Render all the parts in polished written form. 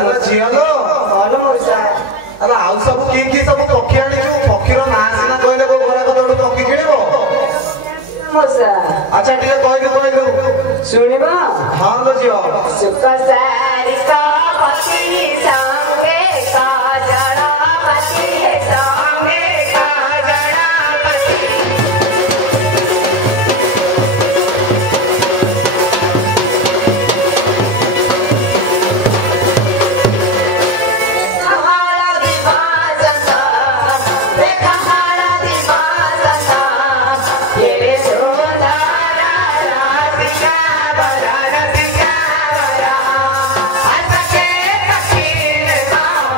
अरे झियो लो ଭଲ ମଉସା अरे आउ सब की सब पक्षी आनी छु पक्षीर ना सिना कहले को गोरा को दौड़ पक्षी किणिबो ମଉସା अच्छा ठीक कहलु ଶୁଣିବ हां लो झियो सुख सारी का पति संगे का जड़ा पति संगे का जड़ा पति हमारा दिवासना देखा हमारा दिवासना ये सोना राधिका बरा राधिका बरा हंस के कठिन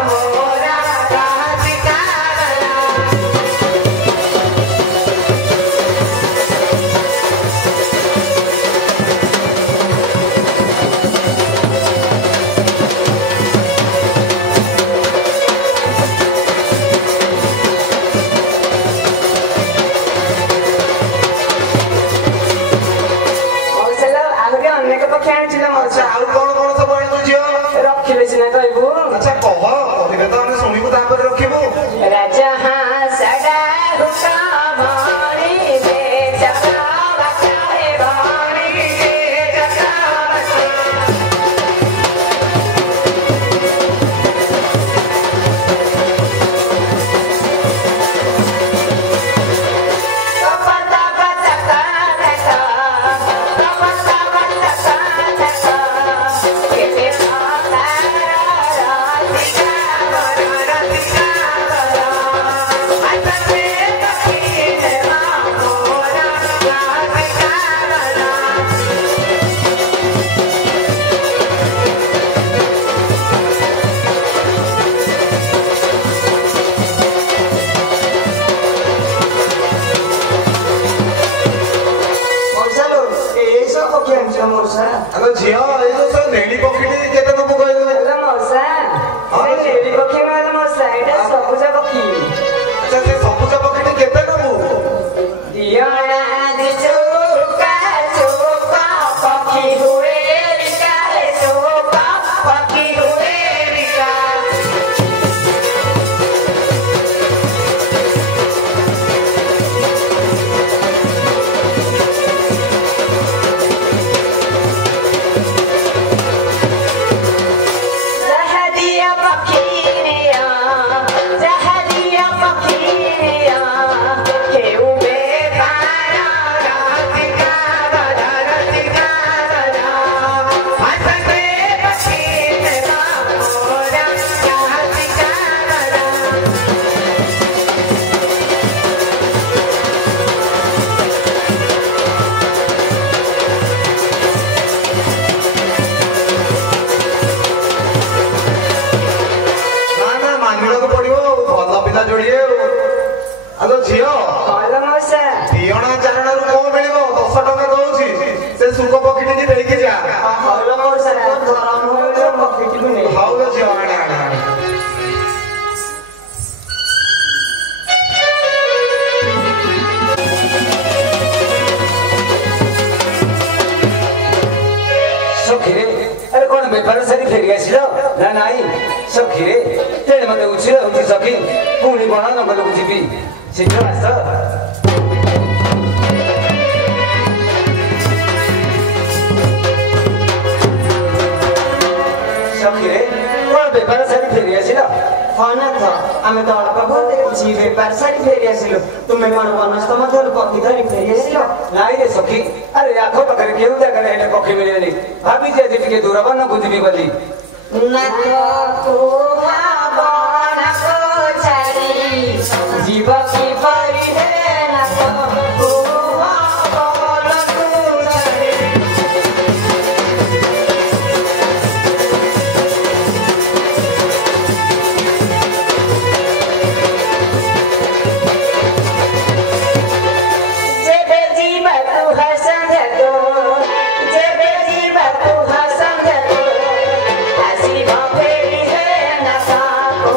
मोरा राधिका मौसला आगे अनेक पक्षी आଣିছিল अच्छा मौसा आउ कौन सब आनी झियो रखिले सिना कहबू अच्छा कह कहले तो हम सुनिबु तापर रखिबु राजा सड़ा हुका भाणी दे जगा बचाए भाणी दे जगा पता बचका देखा पता बचका देखा के साला राधिका बरा राधिका बरा हंस के कठिन मोरा राधिका बरा मौसा लो ए सब पक्षी आଣିছিল मौसा अरे झियो ए जो सब नेली पक्षी केते नबु कहलु ହେଲା ମଉସା ଏ ନେଳି ପକ୍ଷୀ ନହେଲେ ମଉସା ଏଇଟା ସବୁଜ ପକ୍ଷୀ अच्छा से सबुज पक्षी केते नबु ଦିଅଣା ଦିଶୁକା ଚୋକା ପକ୍ଷୀ ହୁଏ ରିକା ହେ ଚୋକା ପକ୍ଷୀ ହୁଏ ରିକା जहदिया पक्षीनिया जहदिया पक्षीनिया केउ बेकारा राधिका बरा राधिका बरा हंस के कठिन मोरा राधिका बरा ना ना मानिବାକୁ ପଡିବ ଭଲ ପିଲା ଯୋଡିଏ ଆଲୋ ଝିଅ ଭଲ ମଉସା ଦିଅଣା ଚାରଣାରୁ କଣ ମିଳିବ 10 ଟଙ୍କା ଦଉଛି ସେ ସୁଙ୍କ ପକ୍ଷୀଟି ଦେଇକି ଯା ଭଲ ମଉସା ଗରମ ହୋଇଗଲେ ପକ୍ଷୀଟିକୁ ନେଇ ହଉ ଲୋ ଝିଅ ଆଣେ ଆଣେ ଆଣେ सखीरे अरे कौन बेपार सारी फेरी आसिल ना नाई सखीरे तेरे मते उछिरा होती सखी पुणी कौन नंबर को जीवी शीघ्र आस सखीरे कौन बेपार सारी फेरी आसिल ହଁ ନା ତ ଆମେ ତ ଅଳ୍ପ ବହୁତ କିଛି ବେପାର ସାରି ଫେରି ଆସିଲୁ ତୁମେ କଣ ବନସ୍ତ ମଧ୍ୟରୁ ପକ୍ଷୀ ଧରି ଫେରି ଆସିଲ ନାଇ ରେ ସଖୀ ଆରେ ଆଖ ପାଖରେ କେଉଁ ଜାଗାରେ ହେଲେ ପକ୍ଷୀ ମିଳିବନି ଭାବିଛି ଆଜି ଟିକେ ଦୂର ବନକୁ ଯିବି ବୋଲି ନା ତ କୁହା ବଣକୁ ଛାଡ଼ି ଯିବ କିପରି ହେ ନା ତ କୁହା ବଣକୁ ଛାଡ଼ି जेबे जीवा तू हसन दो जेबे जीवा तू हसन दो आसी फेरी है ना सा को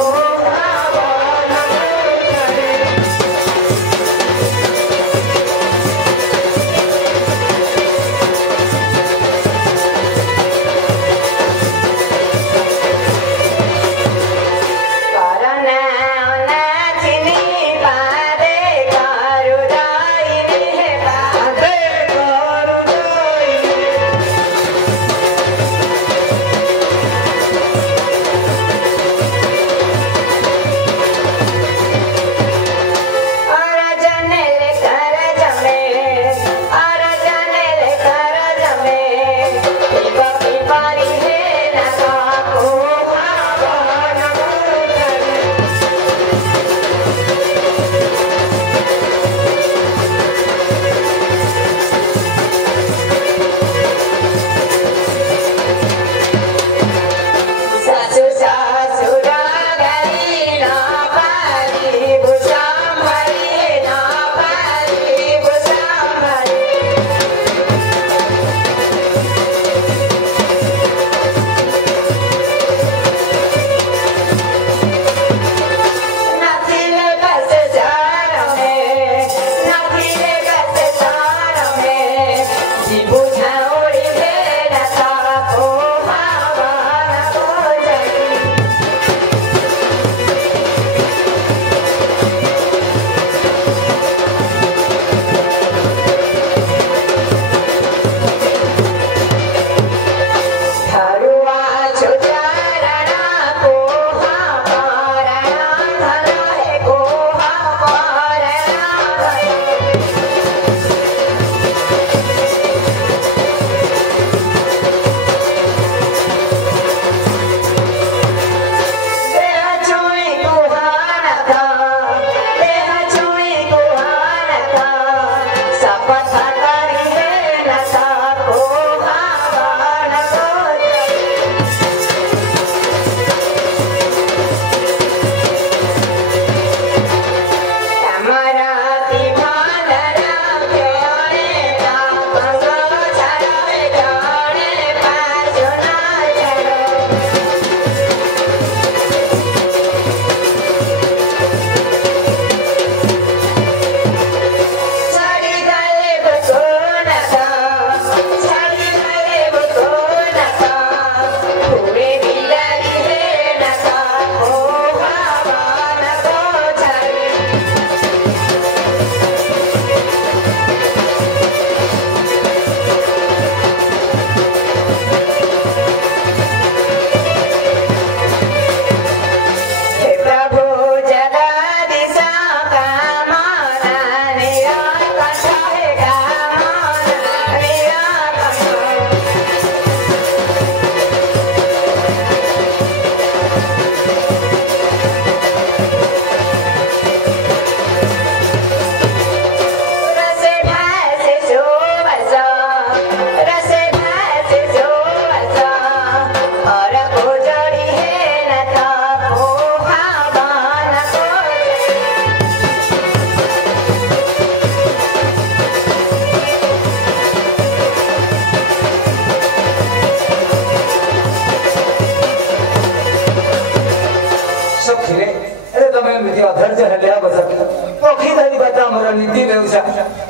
ଅଧୈର୍ଯ୍ୟ ହେଲେ ହବ ସଖୀ ପକ୍ଷୀ ଧରିବା ତ ଆମର ନୀତି ବେଉସା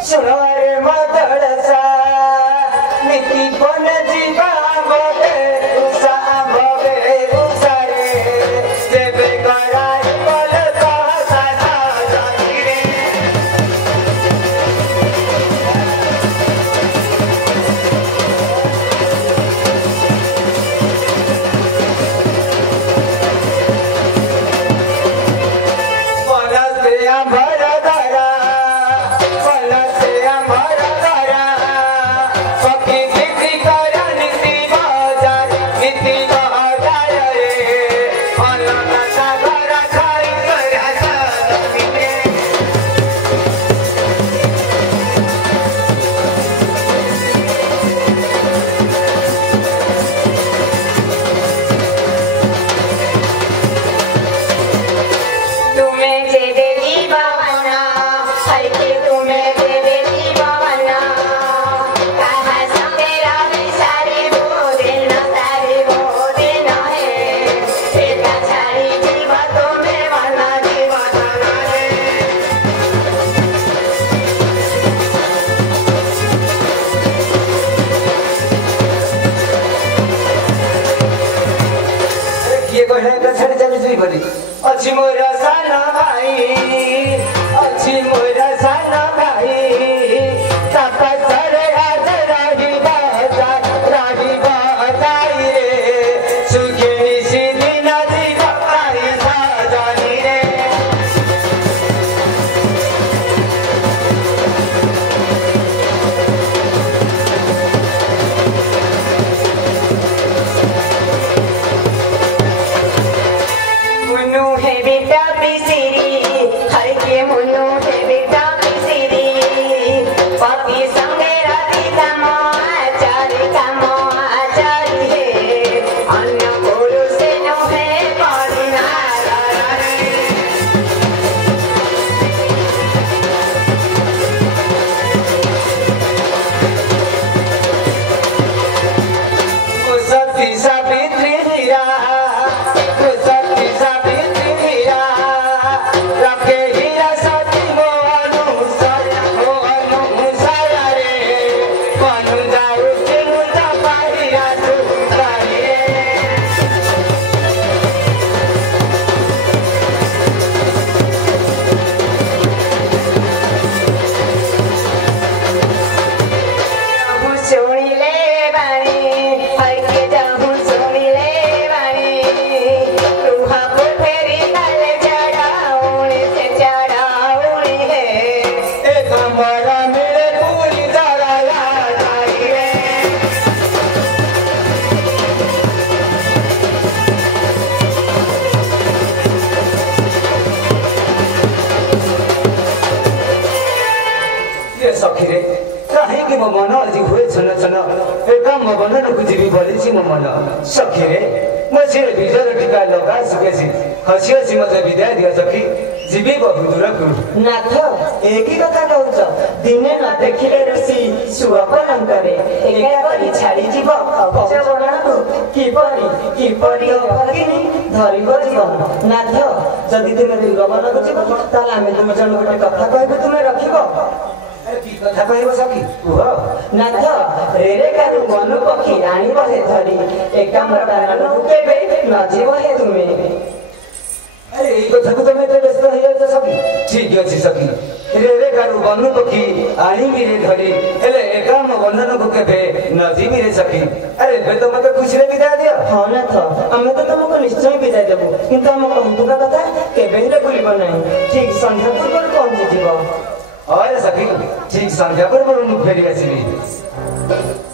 ଶୁଣରେ ମଦଳସା ନୀତି ବନ ଯିବା ଭବେ ଉଷା ଭବେ ଉଷାରେ ଦେବେ କରାଇ ବଲ ସାଧା ଜାତିରେ अच्छी मोरा साना भाई अच्छी मोरा साना भाई तपस्सर आज राही बाताई रे सुखी निशिनी नदी बाई साजानी रे मुनु है बेटा बिसिरी हर के मुनु है बेटा बिसिरी पति संगे राती कामो आचारी है अन्य पुरुष नो है पड़ना सती सावित्री हीरा सती सावित्री हीरा रखे हीरा सती मोहनु साया रे मनु जाऊ सिनु बाहिरा तू रे सुनिले बाणी हर के जाऊं सुनिले बाणी रूहा को फेरी तल चढ़ाऊं से चढ़ाऊं है एक हमारा मेरे पूरी जरा याद आई रे ये सखी रे काहेकि मो मन আজি हुए छन छन एका मो बंधन को जीवी बोलिछि मो मन सखी रे मो सिरे बिजर टिका लगा सुकेछि हसी हसी मते विदाय दिया सखी जीवी बहु दूर को नाथ एकी कथा कहूच दिने न देखिले ऋषि सुआ पलम करे एका करी छाड़ी जीव पहुँच बणको किपरि भगिनी धरिब जीवन नाथ जदि तुमे दुर्गमन को जीव ताले आमे दुई जन गोटे कथा कहबे तुमे रखिबो की कथा कहबो सखी कुह नाथ रेरे कारू मनु पक्षी आनिब हे धरी एका मता न केबे न जीव हे तुमे अरे এই কথা को তুমি এত ব্যস্ত হই যাচ্ছ সখী ঠিক আছে সখী রে কারু বনু পক্ষী আনিবি রে ধরি হেলে একাম বন্ধন को কেবে নজিবি রে সখী আরে বে তো মতে খুশি রে বিদায় দিও हाँ नाथ आमे तो तुमको निश्चय विदाय देबु किंतु हम कहूतुका कथा केबे हेले भूलिब नहीं ठीक संध्या पूर्व पहुंची जीव और सखी ठीक संध्या पर फेरी आसीबी